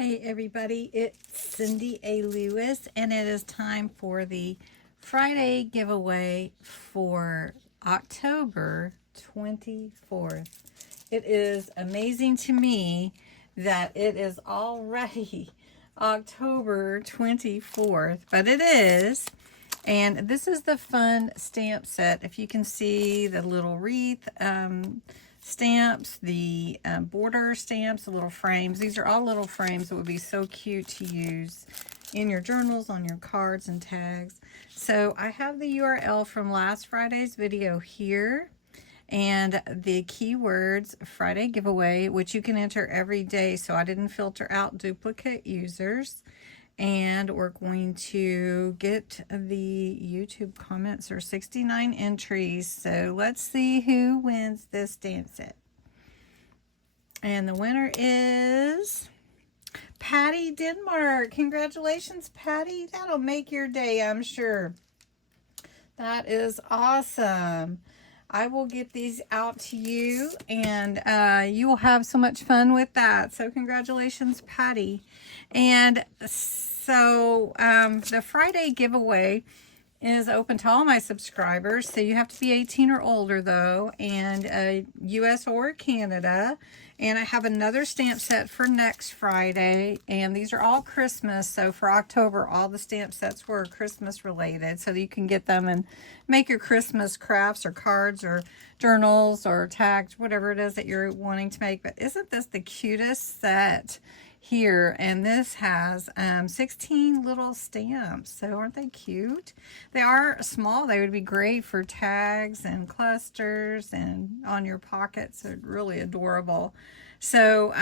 Hey everybody, it's CindyALewis, and it is time for the Friday giveaway for October 24th. It is amazing to me that it is already October 24th, but it is. And this is the fun stamp set. If you can see the little wreath stamps, the border stamps, the little frames. These are all little frames that would be so cute to use in your journals, on your cards and tags. So I have the URL from last Friday's video here, and the keywords Friday giveaway, which you can enter every day. So I didn't filter out duplicate users. And we're going to get the YouTube comments. There are 69 entries. So let's see who wins this stamp set. And the winner is Patty Denmark. Congratulations, Patty. That'll make your day, I'm sure. That is awesome. I will get these out to you, and you will have so much fun with that. So congratulations, Patty. And so the Friday giveaway is open to all my subscribers. So you have to be 18 or older though, and US or Canada. And I have another stamp set for next Friday, and these are all Christmas. So for October, all the stamp sets were Christmas related, so that you can get them and make your Christmas crafts or cards or journals or tags, whatever it is that you're wanting to make. But isn't this the cutest set here? And this has 16 little stamps. So aren't they cute? They are small. They would be great for tags and clusters and on your pockets. They're really adorable. So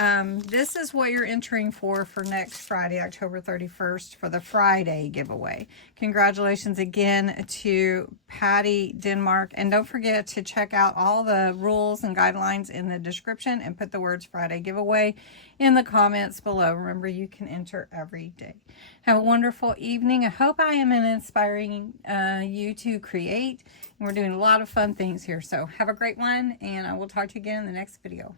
this is what you're entering for next Friday, October 31st, for the Friday giveaway. Congratulations again to Patty Denmark. And don't forget to check out all the rules and guidelines in the description and put the words Friday giveaway in the comments below. Remember, you can enter every day. Have a wonderful evening. I hope I am inspiring you to create. And we're doing a lot of fun things here. So have a great one, and I will talk to you again in the next video.